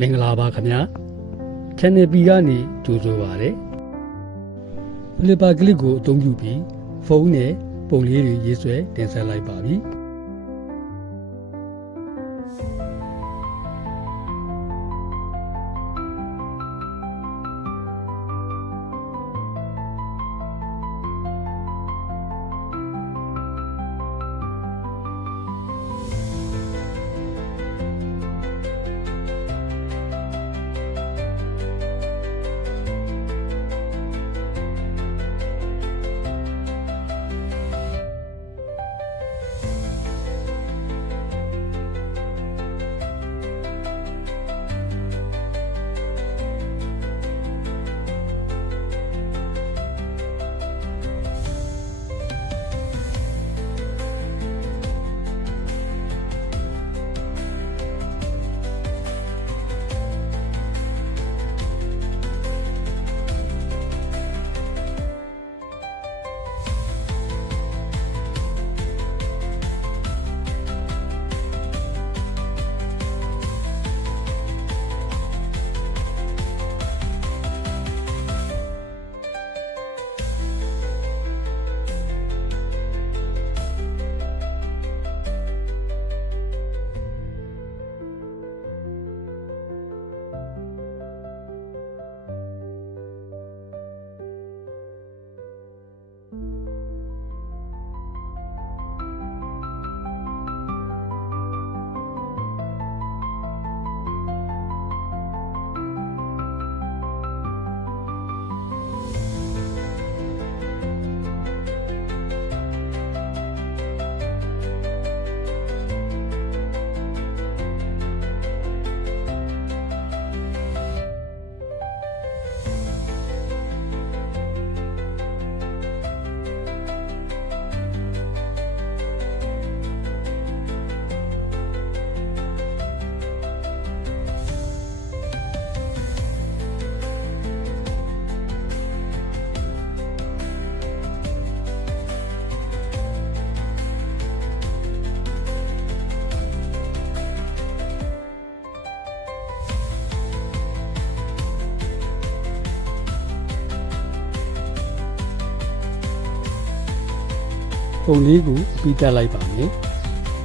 မင်္ဂလာပါခင်ဗျာ Channel B ကနေကြိုဆိုပါရစေ။ Flipper Clip ကိုအသုံးပြုပြီးဖုန်းနဲ့ပုံလေးတွေရေးဆွဲတင်ဆက်လိုက်ပါပြီ။ ပုံလေးကိုပြီးတက်လိုက်ပါမယ်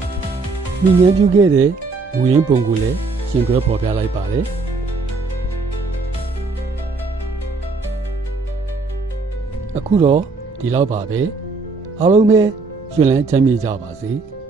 ။မြင်ញ្ပြုခဲ့တဲ့မူရင်းပုံကိုလည်းရှင်တွဲဖော်ပြလိုက်ပါတယ်။အခုတော့ဒီလောက်ပါပဲ။အားလုံးပဲရှင်လန်းချမ်းမြေ့ကြပါစေ။